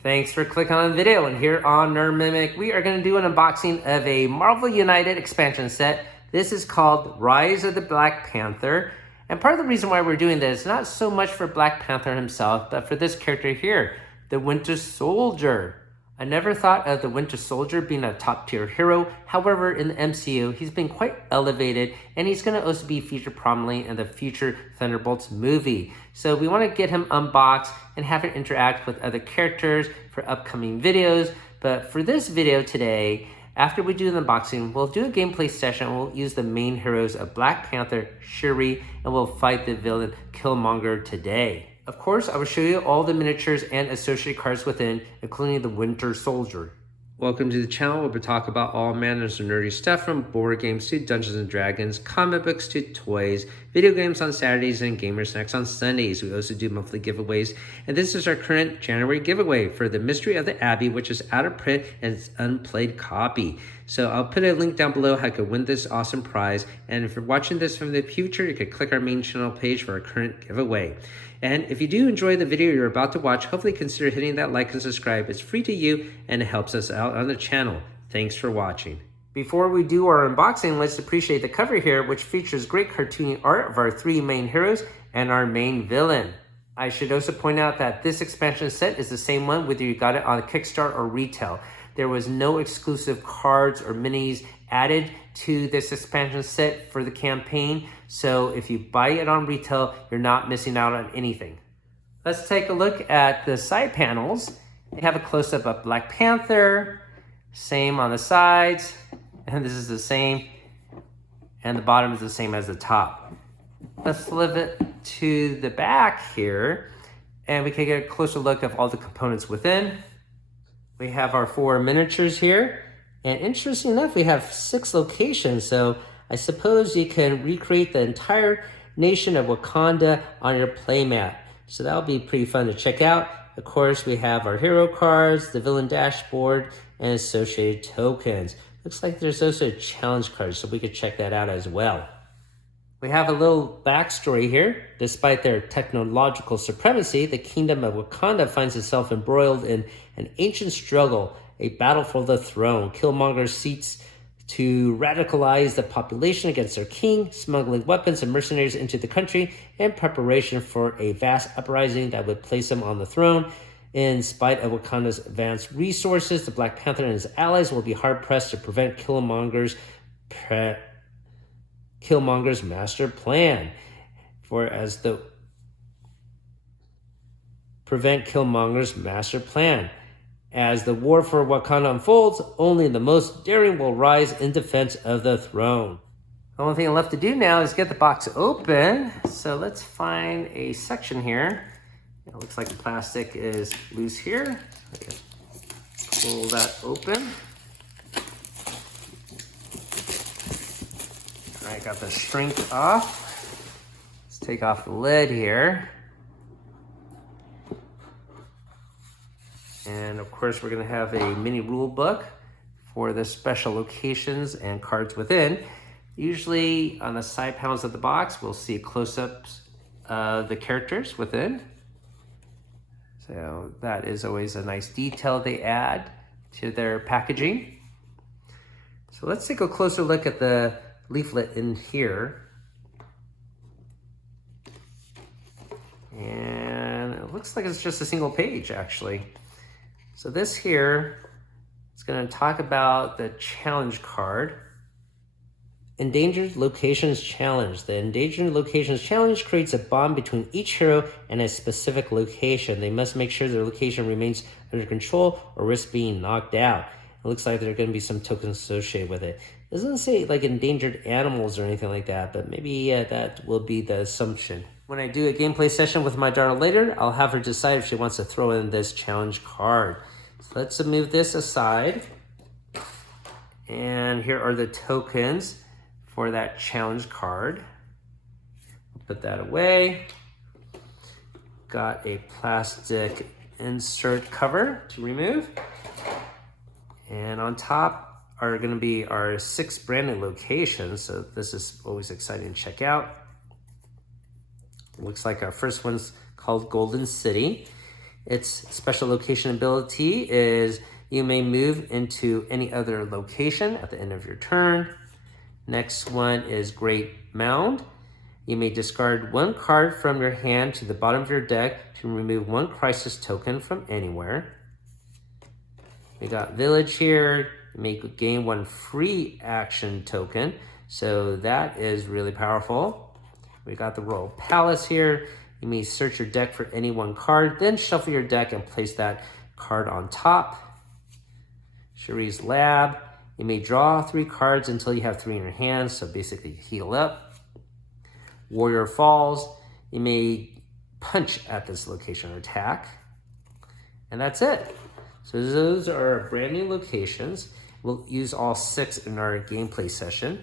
Thanks for clicking on the video, and here on Nerd Mimic, we are going to do an unboxing of a Marvel United expansion set. This is called Rise of the Black Panther, and part of the reason why we're doing this, not so much for Black Panther himself, but for this character here, the Winter Soldier. I never thought of the Winter Soldier being a top tier hero. However, in the MCU, he's been quite elevated, and he's going to also be featured prominently in the future Thunderbolts movie. So we want to get him unboxed and have him interact with other characters for upcoming videos. But for this video today, after we do the unboxing, we'll do a gameplay session. We'll use the main heroes of Black Panther, Shuri, and we'll fight the villain Killmonger today. Of course, I will show you all the miniatures and associated cards within, including the Winter Soldier. Welcome to the channel where we talk about all manners of nerdy stuff, from board games to Dungeons and Dragons, comic books to toys, video games on Saturdays, and gamer snacks on Sundays. We also do monthly giveaways, and this is our current January giveaway for the Mystery of the Abbey, which is out of print and it's unplayed copy. So I'll put a link down below how you can win this awesome prize, and if you're watching this from the future, you can click our main channel page for our current giveaway. And if you do enjoy the video you're about to watch, hopefully consider hitting that like and subscribe. It's free to you and it helps us out on the channel. Thanks for watching. Before we do our unboxing, let's appreciate the cover here, which features great cartoony art of our three main heroes and our main villain. I should also point out that this expansion set is the same one whether you got it on Kickstarter or retail. There was no exclusive cards or minis added to this expansion set for the campaign. So if you buy it on retail, you're not missing out on anything. Let's take a look at the side panels. They have a close-up of Black Panther, same on the sides, and this is the same, and the bottom is the same as the top. Let's flip it to the back here, and we can get a closer look of all the components within. We have our four miniatures here, and interesting enough, we have 6 locations, so I suppose you can recreate the entire nation of Wakanda on your playmat. So that'll be pretty fun to check out. Of course, we have our hero cards, the villain dashboard, and associated tokens. Looks like there's also a challenge card, so we could check that out as well. We have a little backstory here. Despite their technological supremacy, the kingdom of Wakanda finds itself embroiled in an ancient struggle, a battle for the throne. Killmonger seeks to radicalize the population against their king, smuggling weapons and mercenaries into the country in preparation for a vast uprising that would place him on the throne. In spite of Wakanda's advanced resources, the Black Panther and his allies will be hard-pressed to prevent Killmonger's master plan. As the war for Wakanda unfolds, only the most daring will rise in defense of the throne. The only thing left to do now is get the box open. So let's find a section here. It looks like the plastic is loose here. Okay. Pull that open. All right, got the shrink off. Let's take off the lid here. And of course, we're going to have a mini rule book for the special locations and cards within. Usually on the side panels of the box, we'll see close-ups of the characters within. So that is always a nice detail they add to their packaging. So let's take a closer look at the leaflet in here. And it looks like it's just a single page, actually. So this here is going to talk about the challenge card. Endangered Locations Challenge. The Endangered Locations Challenge creates a bond between each hero and a specific location. They must make sure their location remains under control or risk being knocked out. It looks like there are going to be some tokens associated with it. It doesn't say like endangered animals or anything like that, but maybe that will be the assumption. When I do a gameplay session with my daughter later, I'll have her decide if she wants to throw in this challenge card. So let's move this aside. And here are the tokens for that challenge card. Put that away. Got a plastic insert cover to remove. And on top are going to be our 6 branded locations. So this is always exciting to check out. It looks like our first one's called Golden City. Its special location ability is you may move into any other location at the end of your turn. Next one is Great Mound. You may discard one card from your hand to the bottom of your deck to remove one crisis token from anywhere. We got Village here. You may gain one free action token, so that is really powerful. We got the Royal Palace here. You may search your deck for any one card, then shuffle your deck and place that card on top. Cherie's Lab. You may draw 3 cards until you have 3 in your hand, so basically heal up. Warrior Falls. You may punch at this location or attack. And that's it. So those are our brand new locations. We'll use all 6 in our gameplay session.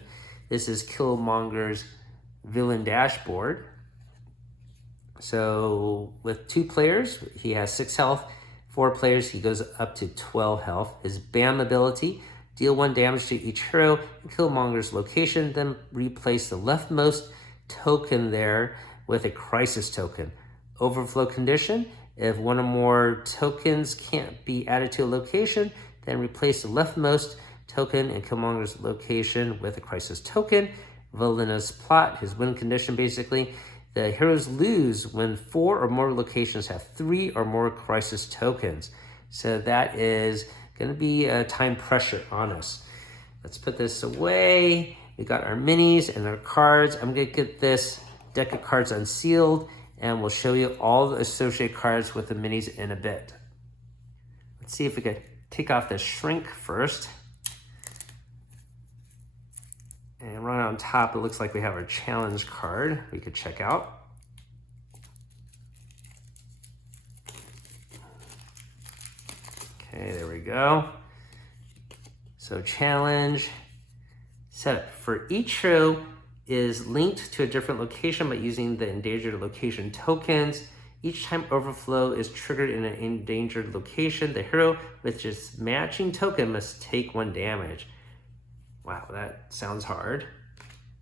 This is Killmonger's villain dashboard. So with 2 players, he has 6 health. 4 players, he goes up to 12 health. His BAM ability, deal 1 damage to each hero in Killmonger's location, then replace the leftmost token there with a crisis token. Overflow condition, if one or more tokens can't be added to a location, then replace the leftmost token in Killmonger's location with a crisis token. Villainous plot, his win condition basically. The heroes lose when 4 or more locations have 3 or more crisis tokens. So that is going to be a time pressure on us. Let's put this away. We got our minis and our cards. I'm going to get this deck of cards unsealed, and we'll show you all the associated cards with the minis in a bit. Let's see if we can take off the shrink first. And right on top, it looks like we have our challenge card we could check out. Okay, there we go. So challenge setup for each hero is linked to a different location by using the endangered location tokens. Each time overflow is triggered in an endangered location, the hero with its matching token must take 1 damage. Wow, that sounds hard.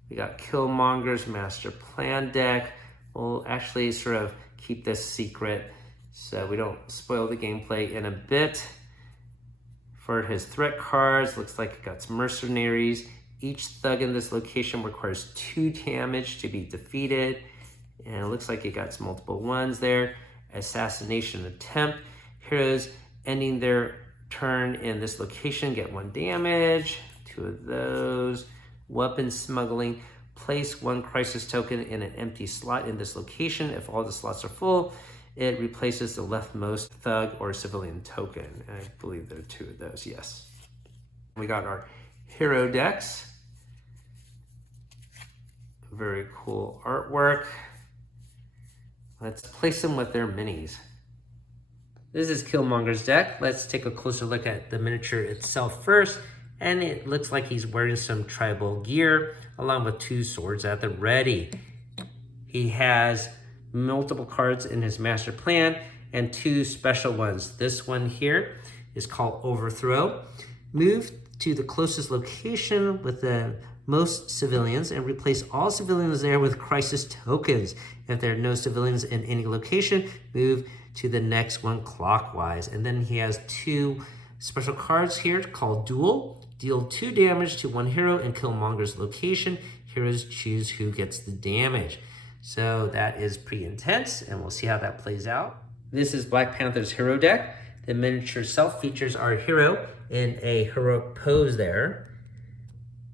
We got Killmonger's Master Plan deck. We'll actually sort of keep this secret so we don't spoil the gameplay in a bit. For his threat cards, looks like it got mercenaries. Each thug in this location requires 2 damage to be defeated. And it looks like it got multiple ones there. Assassination attempt. Heroes ending their turn in this location get 1 damage. 2 of those. Weapon smuggling. Place 1 crisis token in an empty slot in this location. If all the slots are full, it replaces the leftmost thug or civilian token. I believe there are 2 of those, yes. We got our hero decks. Very cool artwork. Let's place them with their minis. This is Killmonger's deck. Let's take a closer look at the miniature itself first. And it looks like he's wearing some tribal gear along with 2 swords at the ready. He has multiple cards in his master plan and 2 special ones. This one here is called Overthrow. Move to the closest location with the most civilians and replace all civilians there with crisis tokens. If there are no civilians in any location, move to the next one clockwise. And then he has 2 special cards here called Duel. Deal 2 damage to 1 hero in Killmonger's location. Heroes choose who gets the damage. So that is pretty intense, and we'll see how that plays out. This is Black Panther's hero deck. The miniature itself features our hero in a heroic pose there.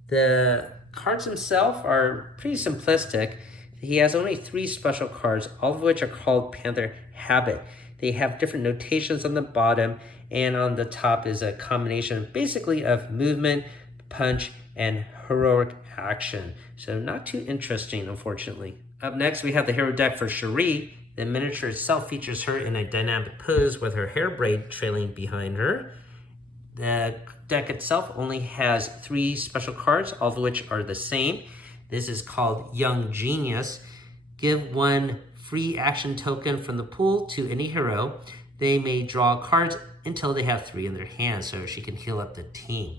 The cards themselves are pretty simplistic. He has only 3 special cards, all of which are called Panther Habit. They have different notations on the bottom, and on the top is a combination basically of movement, punch, and heroic action. So not too interesting, unfortunately. Up next, we have the hero deck for Cherie. The miniature itself features her in a dynamic pose with her hair braid trailing behind her. The deck itself only has 3 special cards, all of which are the same. This is called Young Genius. Give 1 free action token from the pool to any hero. They may draw cards until they have 3 in their hands, so she can heal up the team.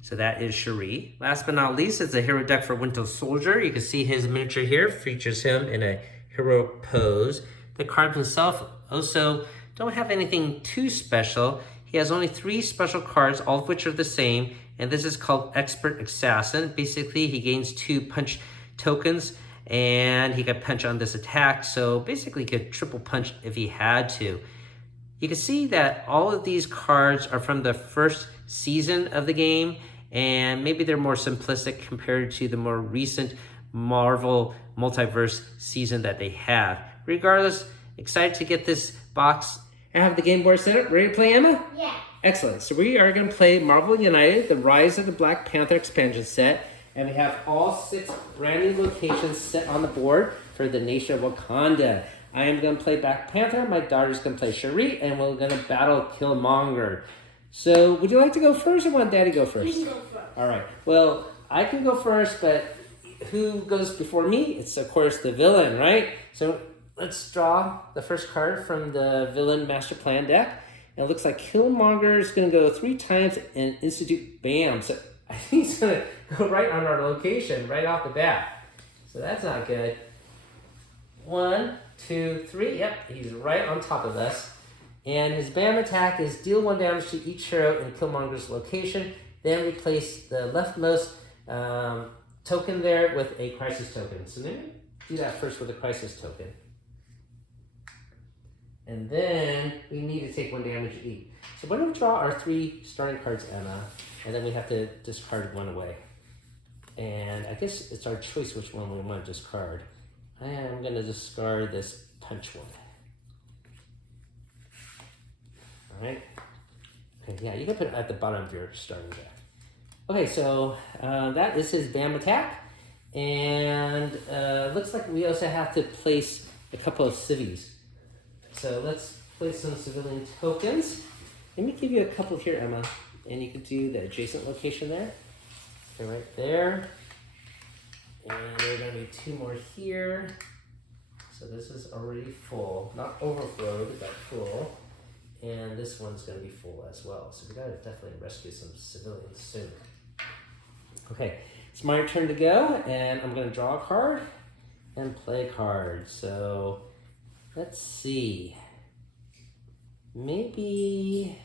So that is Cherie. Last but not least is the hero deck for Winter Soldier. You can see his miniature here features him in a hero pose. The cards themselves also don't have anything too special. He has only 3 special cards, all of which are the same, and this is called Expert Assassin. Basically, he gains 2 punch tokens, and he could punch on this attack, so basically he could triple punch if he had to. You can see that all of these cards are from the first season of the game, and maybe they're more simplistic compared to the more recent Marvel Multiverse season that they have. Regardless, excited to get this box. I have the game board set up. Ready to play, Emma? Yeah. Excellent. So we are going to play Marvel United, the Rise of the Black Panther expansion set. And we have all 6 brand new locations set on the board for the nation of Wakanda. I am going to play Black Panther. My daughter's going to play Shuri, and we're going to battle Killmonger. So would you like to go first, or want Daddy go first? You can go first. All right. Well, I can go first, but who goes before me? It's, of course, the villain, right? So let's draw the first card from the Villain Master Plan deck. And it looks like Killmonger is going to go 3 times and institute BAM. So I think he's going to go right on our location, right off the bat. So that's not good. 1, 2, 3. Yep, he's right on top of us. And his BAM attack is deal 1 damage to each hero in Killmonger's location. Then replace the leftmost token there with a crisis token. So let me do that first with a crisis token. And then we need to take 1 damage each. So why don't we draw our 3 starting cards, Emma, and then we have to discard 1 away. And I guess it's our choice which one we want to discard. I am going to discard this punch one. All right. Okay, yeah, you can put it at the bottom of your starting deck. Okay, so that is his BAM attack. And looks like we also have to place a couple of civvies. So let's place some civilian tokens. Let me give you a couple here, Emma. And you can do the adjacent location there. Okay, right there. And there are going to be 2 more here. So this is already full. Not overflowed, but full. And this one's going to be full as well. So we got to definitely rescue some civilians soon. Okay, it's my turn to go. And I'm going to draw a card and play a card. So let's see. Maybe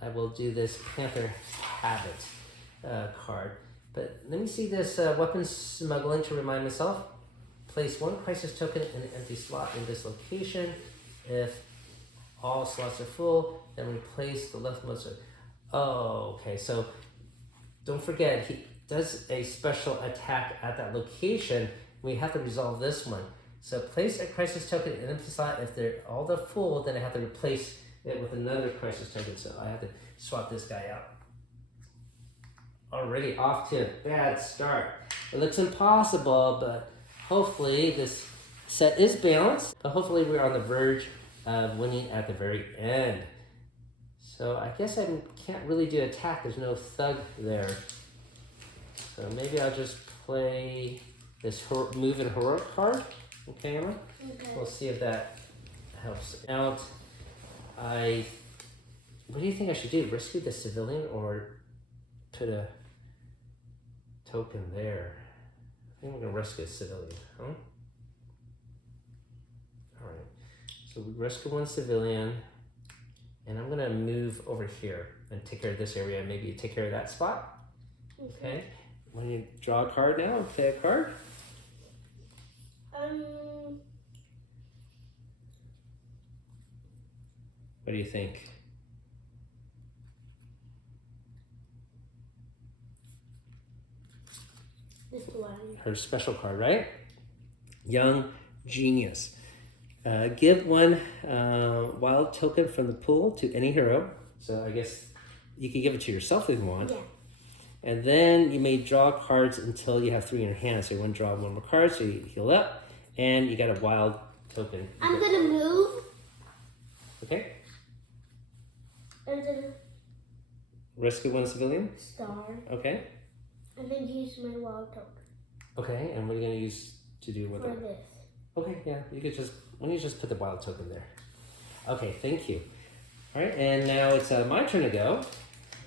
I will do this Panther Habit card. But let me see this weapon smuggling to remind myself. Place 1 crisis token in an empty slot in this location. If all slots are full, then replace the leftmost. Oh, okay. So don't forget, he does a special attack at that location. We have to resolve this one. So place a crisis token in an empty slot. If they're all the full, then I have to replace it with another crisis token. So I have to swap this guy out. Already off to a bad start. It looks impossible, but hopefully this set is balanced. But hopefully we're on the verge of winning at the very end. So I guess I can't really do attack. There's no thug there. So maybe I'll just play this move and heroic card. Okay, Emma? Okay. We'll see if that helps out. What do you think I should do? Rescue the civilian or put a token there? I think we're going to rescue a civilian, huh? All right. So we rescue 1 civilian, and I'm going to move over here and take care of this area. Maybe take care of that spot. Okay. When you draw a card now and play a card. What do you think? This one. Her special card, right? Young Genius. Give 1 wild token from the pool to any hero. So I guess you can give it to yourself if you want. Yeah. And then you may draw cards until you have 3 in your hand. So you want to draw 1 more card, so you heal up. And you got a wild token. I'm going to move. Okay. And then Rescue 1 civilian. star. Okay. And then use my wild token. Okay, and what are you going to use to do with For it? this. Okay, yeah, you could just, why don't you just put the wild token there? Okay, thank you. All right, and now it's my turn to go.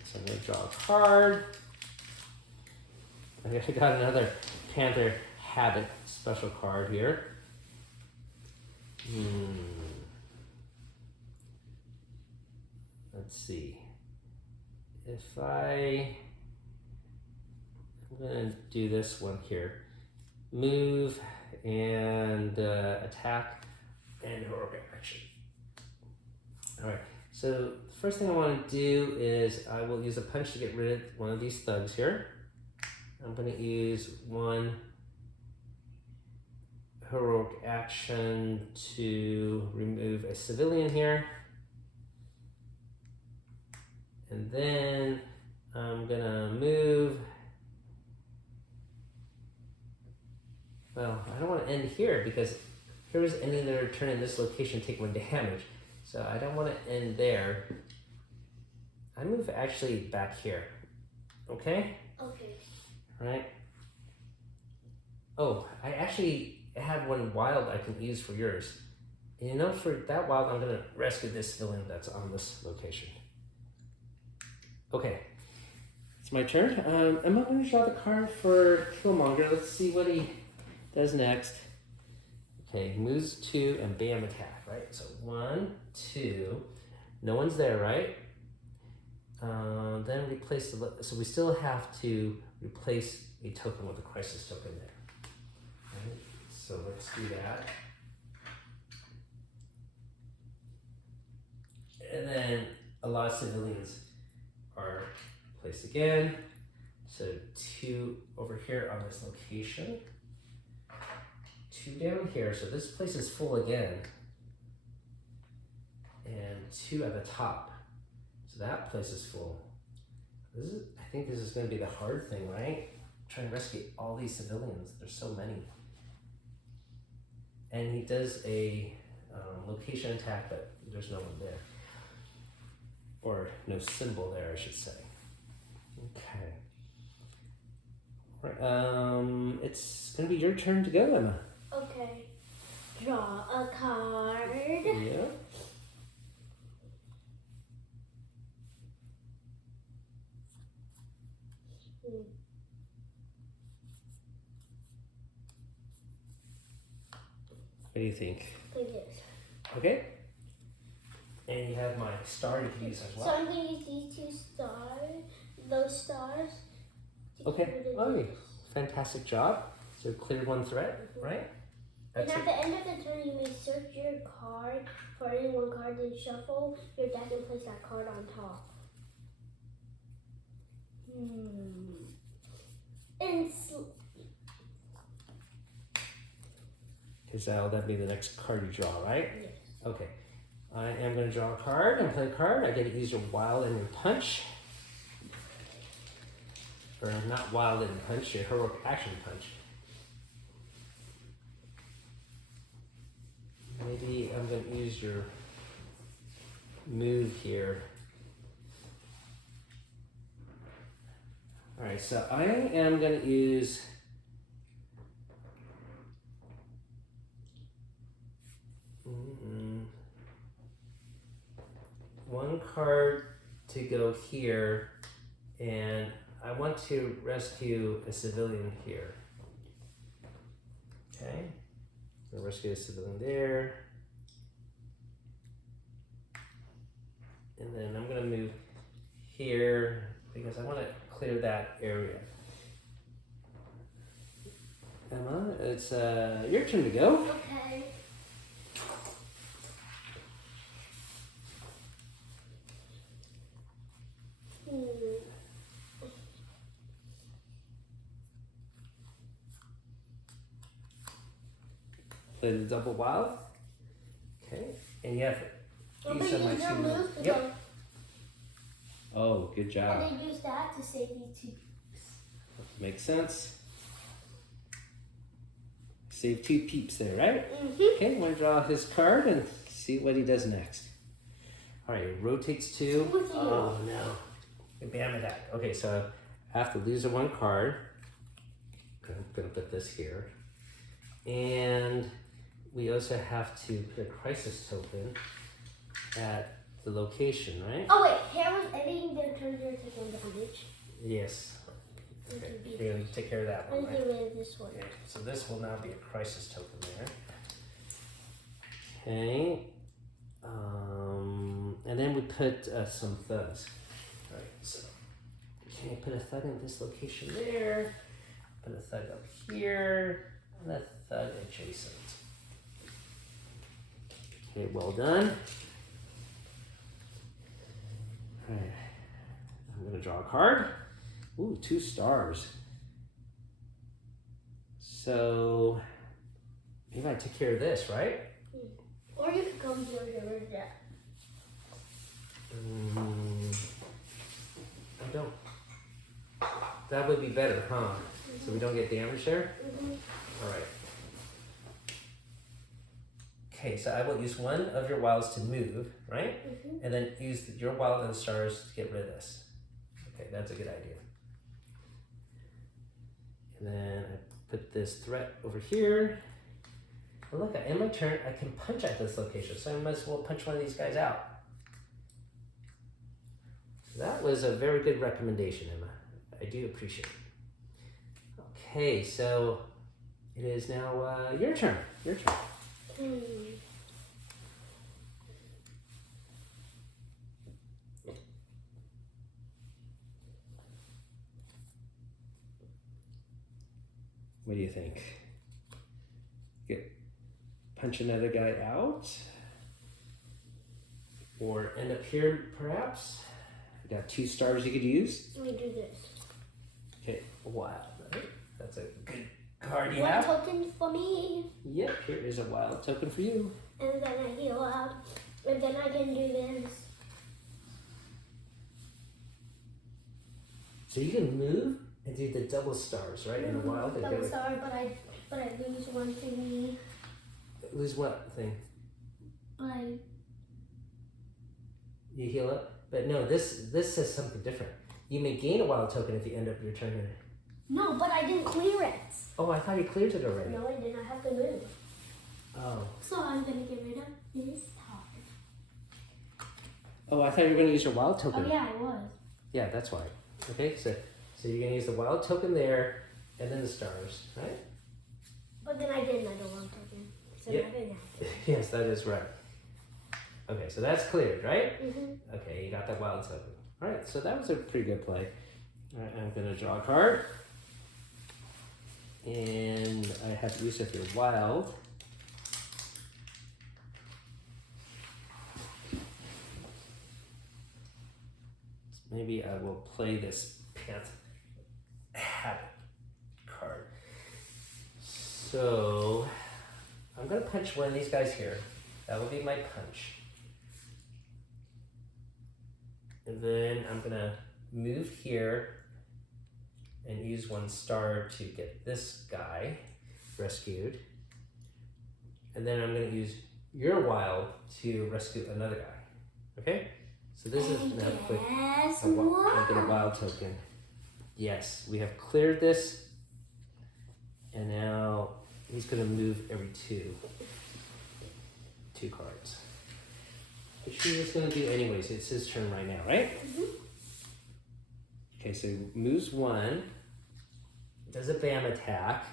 So I'm going to draw a card. I got another Panther Habit special card here. let's see. I'm gonna do this one here. Move and attack and heroic action. All right, so the first thing I want to do is I will use a punch to get rid of one of these thugs here. I'm going to use one heroic action to remove a civilian here. And then I'm going to move. Well, I don't want to end here because here's ending their turn in this location, take 1 damage. So I don't want to end there. I move actually back here. Okay? Okay. Right? Oh, I actually have one wild I can use for yours. And you know, for that wild, I'm going to rescue this civilian that's on this location. Okay. It's my turn. I'm going to draw the card for Killmonger. Let's see what he does next. Okay, moves 2 and bam, attack, right? So 1, 2, no one's there, right? Then replace the, so we still have to replace a token with a crisis token there. Right? So let's do that. And then a lot of civilians are placed again. So 2 over here on this location. 2 down here, so this place is full again. And 2 at the top. So that place is full. I think this is going to be the hard thing, right? Trying to rescue all these civilians. There's so many. And he does a location attack, but there's no one there. Or no symbol there, I should say. Okay. All right, it's going to be your turn to go, Emma. Okay. Draw a card. Yeah. What do you think? Like this. Okay. And you have my star you can use as well. So I'm going to use these 2 stars, those stars. Okay. Oh, fantastic job. So cleared 1 threat, right? And at the end of the turn, you may search your card for any 1 card, then shuffle your deck and place that card on top. And Because that'll be the next card you draw, right? yes. Okay. I am going to draw a card and play a card. I get to use your wild and your punch. Or not wild and punch, your heroic action punch. Maybe I'm going to use your move here. All right, so I am going to use one card to go here, and I want to rescue a civilian here. Okay. I'll rescue a civilian there. And then I'm going to move here because I want to clear that area. Emma, it's your turn to go. Okay. Play the double wild. Okay. And you have these are my 2 moves. Yep. Oh, good job. And then use that to save these 2. Makes sense. Save 2 peeps there, right? Mm-hmm. Okay, I'm going to draw his card and see what he does next. All right, rotates 2. Oh, no. Bam attack. Okay, so I have to lose 1 card. I'm going to put this here. And we also have to put a crisis token at the location, right? Oh wait, here was ending the turn here taking damage. Yes. Okay, we're going to take care of that one, I'm right? going to get rid of this one. Okay, so this will now be a crisis token there. Okay. And then we put some thugs. All right, so okay, put a thug in this location there. Put a thug up here, and a thug adjacent. Okay, well done. All right, I'm gonna draw a card. Ooh, 2 stars. So maybe I take care of this, right? Or you could come here and get that. I don't. That would be better, huh? So we don't get damage there? All right. Okay, so I will use one of your wilds to move, right? And then use your wild and stars to get rid of this. Okay, that's a good idea. And then I put this threat over here. And look, in my turn, I can punch at this location, so I might as well punch one of these guys out. That was a very good recommendation, Emma. I do appreciate it. Okay, so it is now your turn. Your turn. What do you think? Punch another guy out? Or end up here, perhaps? We got 2 stars you could use. Let me do this. Okay, wow. Right? That's a good card you One have. token for me. Yep, here is a wild token for you. And then I heal out. And then I can do this. So you can move and do the double stars, right? In the wild. Double star, but I lose one thingy. Lose what thing? But You heal up? But no, this says something different. You may gain a wild token if you end up your turn here. no, but I didn't clear it. Oh, I thought you cleared it already. No, I didn't. I have to move. Oh. So I'm gonna get rid of this card. Oh, I thought you were gonna use your wild token. Oh yeah, I was. Yeah, that's why. Okay, so you're gonna use the wild token there, and then the stars, right? But then I didn't. I don't want token. So Yep. I didn't have to. Yes, that is right. Okay, so that's cleared, right? Mm-hmm. Okay, you got that wild token. All right, so that was a pretty good play. All right, I'm gonna draw a card. And I have use of your wild. Maybe I will play this Panther habit card. So I'm gonna punch one of these guys here. That will be my punch. And then I'm gonna move here and use 1 star to get this guy rescued. And then I'm gonna use your wild to rescue another guy. Okay? So this is now quick. I get a wild token. Yes, we have cleared this. And now he's gonna move every 2 cards. Which he was gonna do anyways. It's his turn right now, right? Okay, so moves 1. Does a BAM attack.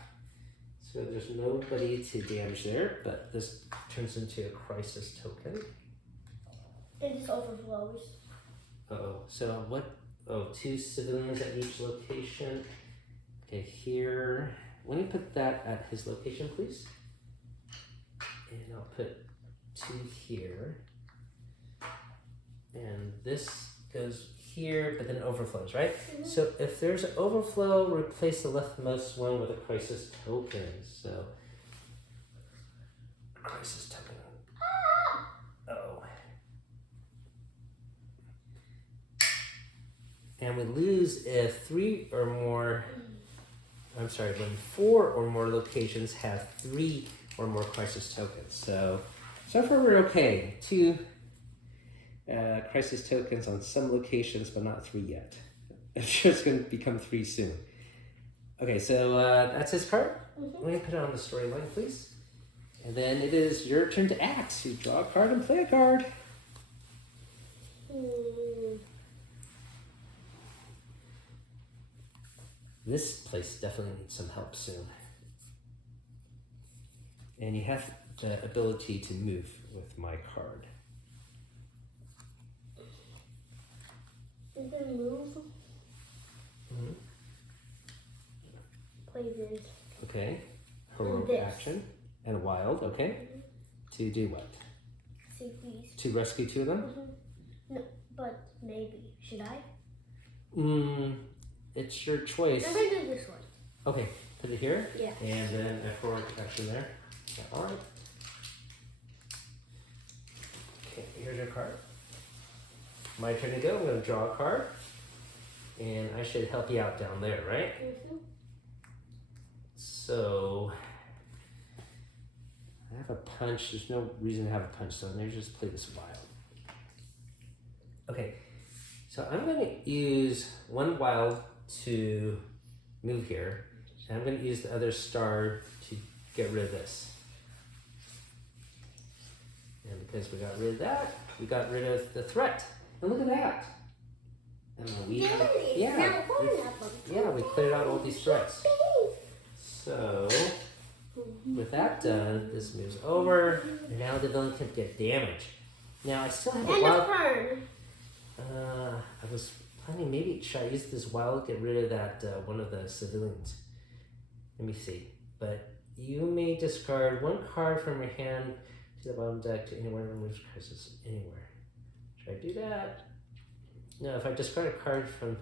So there's nobody to damage there, but this turns into a crisis token. It just overflows. Uh-oh. So what? Oh, 2 civilians at each location. Okay, here. Let me put that at his location, please. And I'll put 2 here. And this goes here, but then overflows, right? So if there's an overflow, replace the leftmost one with a crisis token. So, crisis token. Oh. And we lose if 3 or more, I'm sorry, when 4 or more locations have 3 or more crisis tokens. So far we're okay. 2 crisis tokens on some locations, but not 3 yet. I'm sure it's going to become 3 soon. Okay, so that's his card. Let me put it on the storyline, please. And then it is your turn to act. You draw a card and play a card. This place definitely needs some help soon. And you have the ability to move with my card. And then move. Mm-hmm. Play this. Okay. Heroic This. action. And wild, okay. To do what? See these. To rescue two of them? No, but maybe. Should I? It's your choice. I'm gonna do this one. Okay, put it here. Yeah. And then a heroic action there. All right. Okay, here's your card. My turn to go. I'm going to draw a card. And I should help you out down there, right? So, I have a punch. There's no reason to have a punch, so maybe just play this wild. Okay, so I'm going to use one wild to move here. And I'm going to use the other star to get rid of this. And because we got rid of that, we got rid of the threat. And look at that. And we cleared out all these threats. So, with that done, this moves over, and now the villain can get damage. Now, I still have a wild... I was planning maybe, should I use this wild to get rid of that, one of the civilians? Let me see. But you may discard one card from your hand to the bottom deck to anywhere, remove crisis anywhere. Should I do that? No, if I discard a card from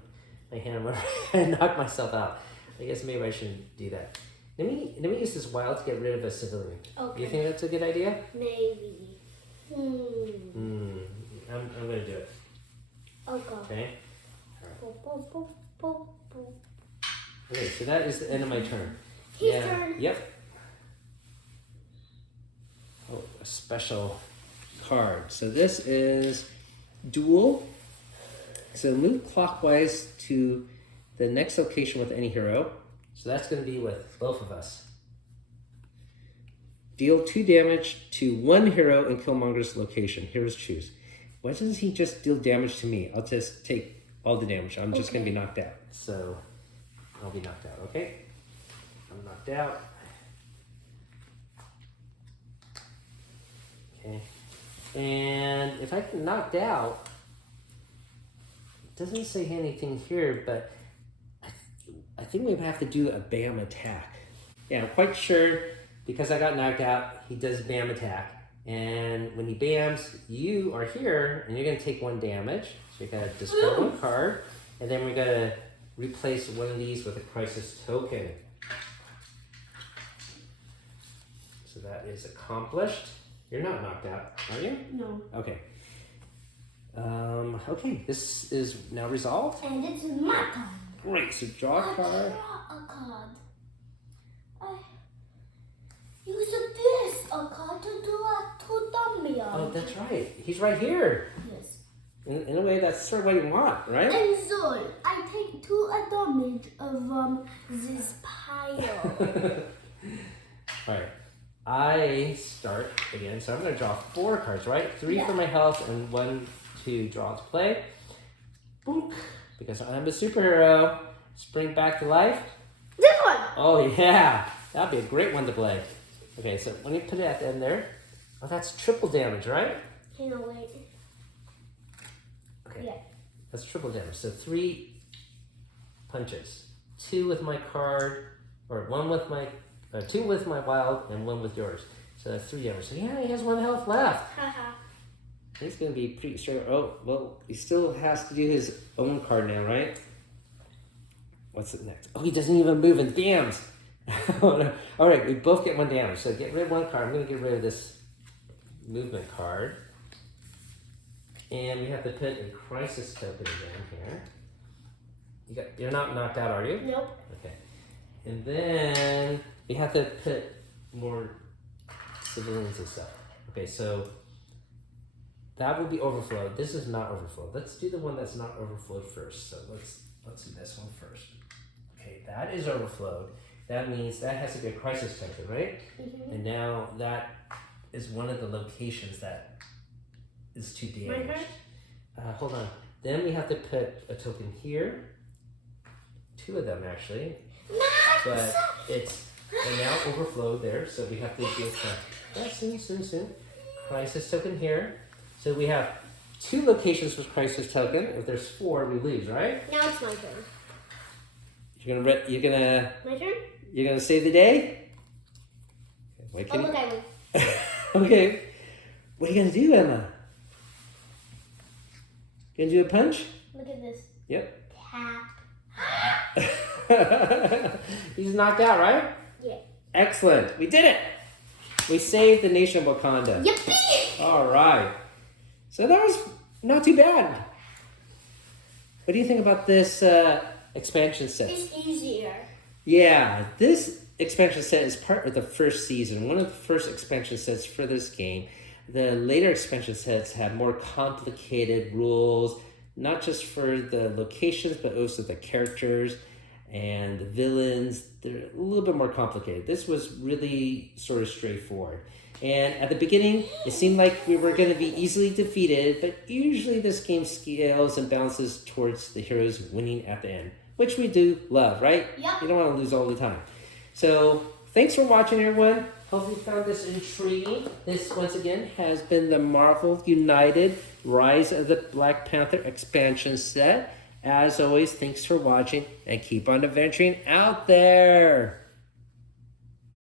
my hand, I'm gonna knock myself out. I guess maybe I shouldn't do that. Let me use this wild to get rid of a civilian. Okay. You think that's a good idea? Maybe. I'm gonna do it. Okay. Right. Okay, so that is the end of my turn. His turn. Yep. Oh, a special card. So this is duel. So move clockwise to the next location with any hero. So that's going to be with both of us. Deal 2 damage to one hero in Killmonger's location. Heroes choose. Why doesn't he just deal damage to me? I'll just take all the damage. I'm just going to be knocked out. So I'll be knocked out, okay? I'm knocked out. Okay. And if I get knocked out, it doesn't say anything here, but I think we have to do a BAM attack. Yeah, I'm quite sure because I got knocked out, he does BAM attack. And when he BAMs, you are here and you're gonna take 1 damage. So you gotta discard 1 card, and then we're gonna replace one of these with a crisis token. So that is accomplished. You're not knocked out, are you? No. Okay. Okay, this is now resolved. And it's my turn. Great, so draw a card. Draw a card. I use this a card to do a 2 damage. Oh, that's right. He's right here. Yes. In a way, that's sort of what you want, right? And so I take 2 damage of this pile. All right. I start again, so I'm going to draw 4 cards, right? 3 for my health and 1 to draw to play. Boom. Because I'm a superhero. Spring back to life. This one. Oh, yeah. That'd be a great one to play. Okay, so let me put it at the end there. Oh, that's triple damage, right? Can I wait? Okay. Yeah. That's triple damage. So 3 punches. 2 with my card, or 1 with my, 2 with my wild, and 1 with yours. So that's 3 damage. So yeah, he has 1 health left. Haha. He's gonna be pretty straight. Oh, well, he still has to do his own card now, right? What's it next? Oh, he doesn't even move and bams. Oh, no. All right, we both get 1 damage. So get rid of 1 card. I'm gonna get rid of this movement card. And we have to put a crisis token down here. You're not knocked out, are you? Nope. Okay. And then we have to put more civilians and stuff. Okay, so that would be overflowed. This is not overflowed. Let's do the one that's not overflowed first. So let's do this one first. Okay, that is overflowed. That means that has to be a crisis token, right? Mm-hmm. And now that is one of the locations that is too damaged. Hold on. Then we have to put a token here. 2 of them actually. But they're now overflowed there, so we have to deal with that. Yeah, soon. Crisis token here. So we have 2 locations with Crisis Token. If there's 4, we lose, right? Now it's my turn. You're gonna My turn? you're gonna save the day? Wait, Oh, look, I win. Okay. What are you gonna do, Emma? Gonna do a punch? Look at this. Yep. Tap. He's knocked out, right? Yeah. Excellent. We did it. We saved the nation of Wakanda. Yippee! All right. So that was not too bad. What do you think about this expansion set? It's easier. Yeah, this expansion set is part of the first season, one of the first expansion sets for this game. The later expansion sets have more complicated rules, not just for the locations, but also the characters and the villains. They're a little bit more complicated. This was really sort of straightforward. And at the beginning, it seemed like we were going to be easily defeated, but usually this game scales and balances towards the heroes winning at the end, which we do love, right? Yep. You don't want to lose all the time. So thanks for watching, everyone. Hope you found this intriguing. This, once again, has been the Marvel United Rise of the Black Panther expansion set. As always, thanks for watching and keep on adventuring out there.